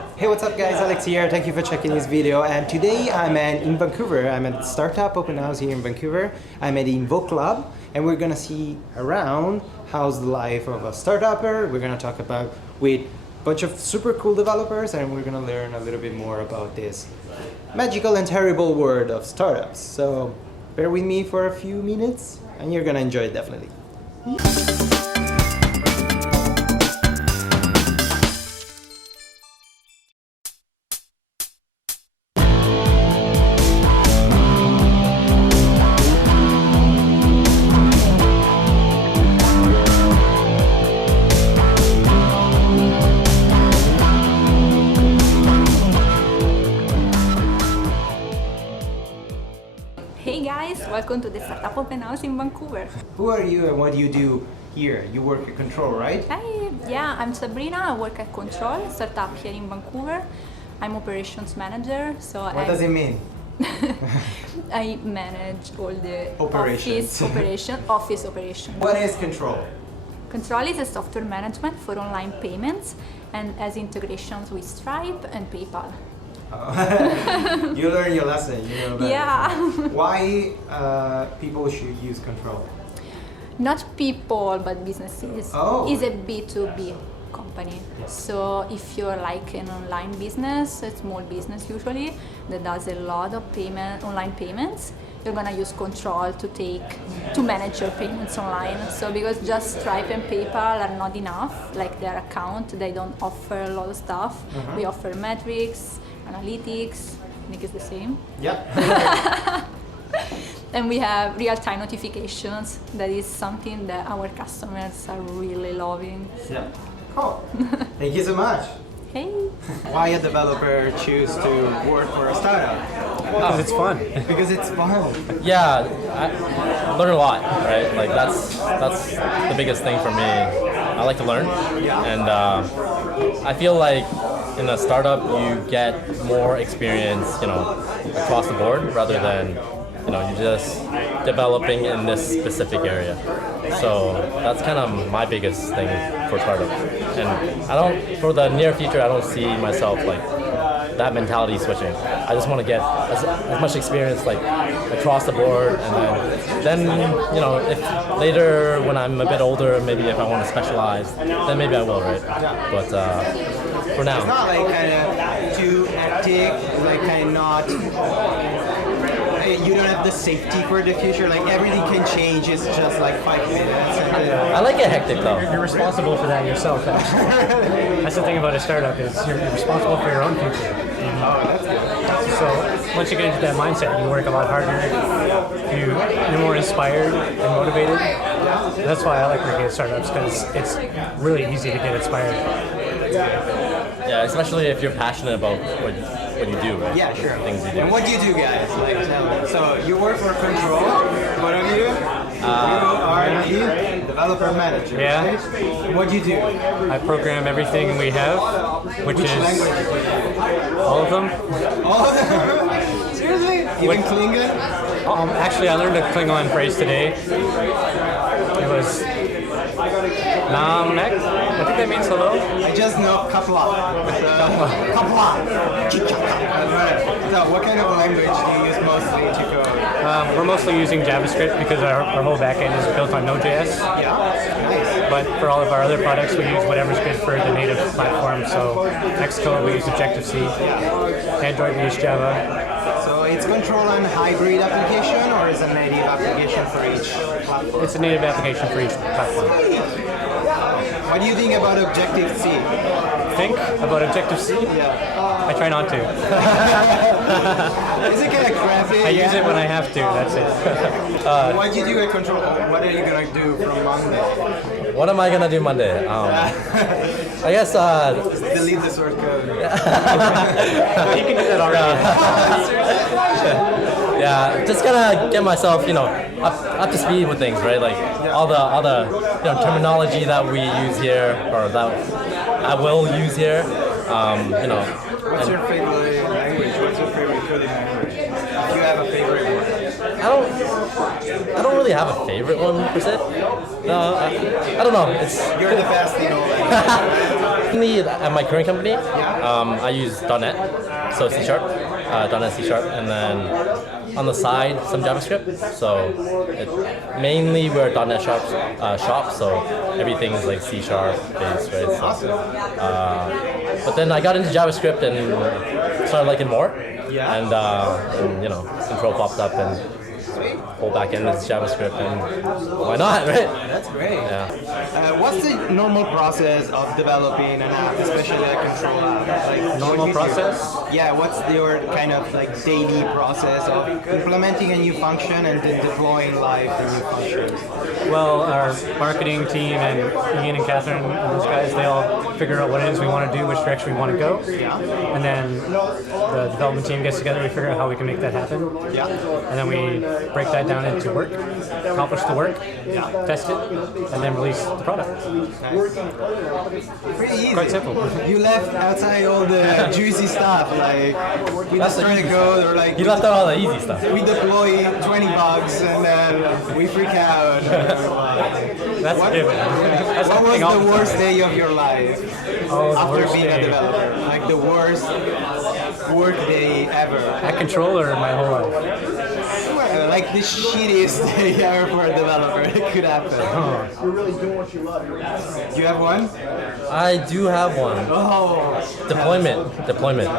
Hey, what's up guys, Alex here, thank you for checking this video, and today I'm in Vancouver. I'm at Startup Open House here in Vancouver. I'm at the Invoke Club and we're gonna see around how's the life of a startupper. We're gonna talk about with a bunch of super cool developers and we're gonna learn a little bit more about this magical and terrible world of startups. So bear with me for a few minutes and you're gonna enjoy it definitely. Hey guys, welcome to the Startup Open House in Vancouver. Who are you and what do you do here? You work at Control, right? Yeah, I'm Sabrina, I work at Control, startup here in Vancouver. I'm operations manager, so What does it mean? I manage all the Operations. office operations. What is Control? Control is a software management for online payments and has integrations with Stripe and PayPal. You learn your lesson, you know about Yeah. it. Why people should use Control? Not people, but businesses. Oh. It's a B2B company. Yes. So if you're like an online business, a small business usually, that does a lot of online payments, you're gonna use Control to manage your payments online. So because just Stripe and PayPal are not enough, like their account, they don't offer a lot of stuff. We offer metrics, analytics, I think it's the same. Yeah. And we have real-time notifications. That is something that our customers are really loving. Yeah. Cool. Thank you so much. Hey! Why a developer choose to work for a startup? Because it's fun. Because it's fun. Yeah, I learn a lot, right? Like that's the biggest thing for me. I like to learn, and I feel like in a startup you get more experience, across the board rather than you're just developing in this specific area. So that's kind of my biggest thing for startups. And for the near future, I don't see myself like that mentality switching. I just want to get as much experience like across the board, and then if later when I'm a bit older, maybe if I want to specialize, then maybe I will, right? But for now, It's not like kind of too hectic, like kind of not. You don't have the safety for the future. Like everything can change. It's just like 5 minutes. I like it hectic though. You're responsible for that yourself, actually. That's the thing about a startup is you're responsible for your own future. So once you get into that mindset, you work a lot harder. You're more inspired and motivated. That's why I like working at startups, because it's really easy to get inspired. Yeah, especially if you're passionate about what you do, right? Yeah, sure. Things you do. And what do you do, guys? Like, tell me. So you work for Control. One of you. You are the developer manager. Yeah. Right? What do you do? I program everything we have, which is language? all of them. All of them? Seriously? Even Klingon? Actually, I learned a Klingon phrase today. It was Namek. I think that means hello. I just know Kapla. Kapla. So what kind of language do you use mostly to code? We're mostly using JavaScript because our whole backend is built on Node.js. Yeah. Nice. But for all of our other products, we use whatever's good for the native platform. So Xcode, we use Objective-C. Android, we use Java. So it's Control on hybrid application or is a native application for each platform? It's a native application for each platform. What do you think about Objective-C? Think about Objective-C? Yeah. I try not to. Is it kind of crappy? I use it when I have to, that's it. What do you do at Control? What are you going to do from Monday? What am I gonna do Monday? I guess Delete the source code. You can do that already. yeah, just gonna get myself, up to speed with things, right? Like all the terminology that we use here, or that I will use here. What's your favorite language? What's your favorite coding language? Do you have a favorite one? I don't really have a favorite one per se. No, I don't know. You're the best in all languages. Mainly at my current company, I use .NET, so C#, .NET C#, and then on the side some JavaScript. So mainly we're a .NET shop, so everything's like C# based, right? So, but then I got into JavaScript and started liking more, and you know, Control popped up and whole backend is JavaScript, and why not, right? That's great. Yeah. What's the normal process of developing an app, especially a control app? Like, Normal process? Yeah, what's your kind of like daily process of implementing a new function and then deploying live the new functions? Well, our marketing team and Ian and Catherine and those guys, they all figure out what it is we want to do, which direction we want to go. And then the development team gets together, we figure out how we can make that happen. Yeah. And then we break that down into work, accomplish the work, test it, and then release the product. Pretty easy. Quite simple. You left outside all the juicy stuff, like we just try to go, or like You left out all the easy stuff. we deploy 20 bugs and then we freak out. That's What- a given. That's What was happening all the the worst time. day of your life after worst being a day. developer? Like the worst work day ever. At controller my whole life. Well, like the shittiest day ever for a developer. It could happen. Do you have one? I do have one. Oh, Deployment. deployment.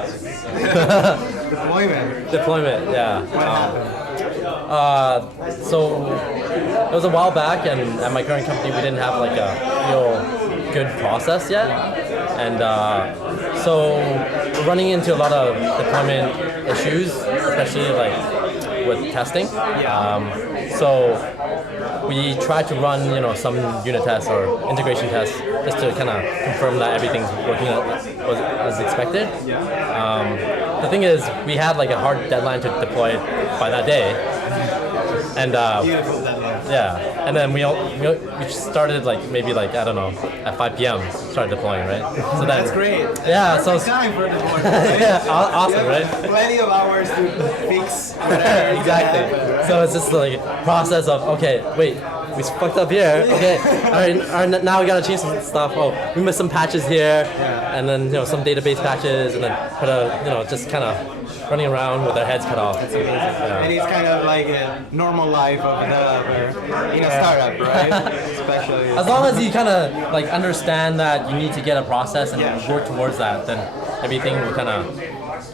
Deployment, yeah. What happened? So it was a while back, and at my current company, we didn't have like a real good process yet, and so we're running into a lot of deployment issues, especially like with testing. So we tried to run, you know, some unit tests or integration tests just to kind of confirm that everything's working as expected. The thing is, we had like a hard deadline to deploy it by that day, and Beautiful deadline. yeah, and then we started like maybe like I don't know at 5 p.m. started deploying, right? So then That's great. yeah, so Time for deployment, right? yeah, awesome, right? Plenty of hours to fix whatever needs to Exactly. happen, right? So it's just like process of okay, wait, we fucked up here. Okay, all right, now we gotta change some stuff. Oh, we missed some patches here, and then you know some database patches, and then put a just kind of running around with their heads cut off. And Yeah. it's kind of like a normal life of a developer in a startup, right? Especially. As long as you kind of like understand that you need to get a process and Yeah, sure. work towards that, then everything will kind of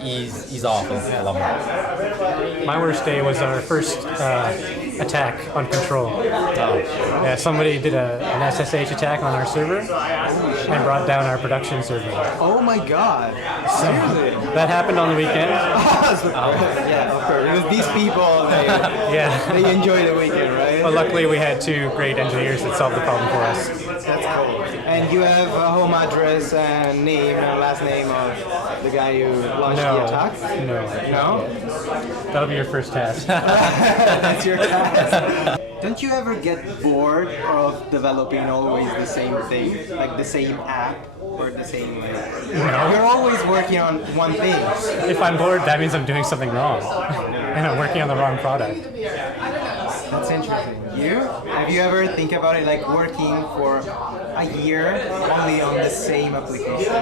ease off a lot more. My worst day was our first attack on control. Yeah, somebody did an SSH attack on our server and brought down our production server. Oh my god. Seriously? That happened on the weekend. Yeah, of course. Because these people, Yeah. they enjoy the weekend, right? But luckily we had two great engineers that solved the problem for us. That's cool. And you have a home address and name and last name of the guy who launched the attack? No. No? That'll be your first task. That's your task. Don't you ever get bored of developing always the same thing? Like the same app or the same way? You're always working on one thing. If I'm bored, that means I'm doing something wrong. And I'm working on the wrong product. That's interesting. You? Have you ever think about it like working for a year only on the same application?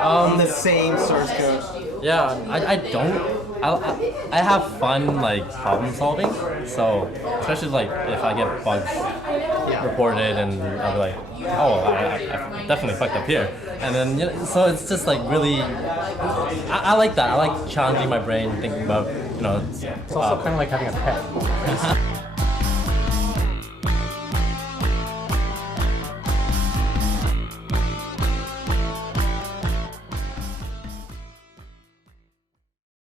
On the same source code? Yeah, I don't. I have fun like problem solving. So especially like if I get bugs reported and I'll be like, oh, I definitely fucked up here. And then so it's just like really, I like that. I like challenging my brain, thinking about It's also kind of like having a pet.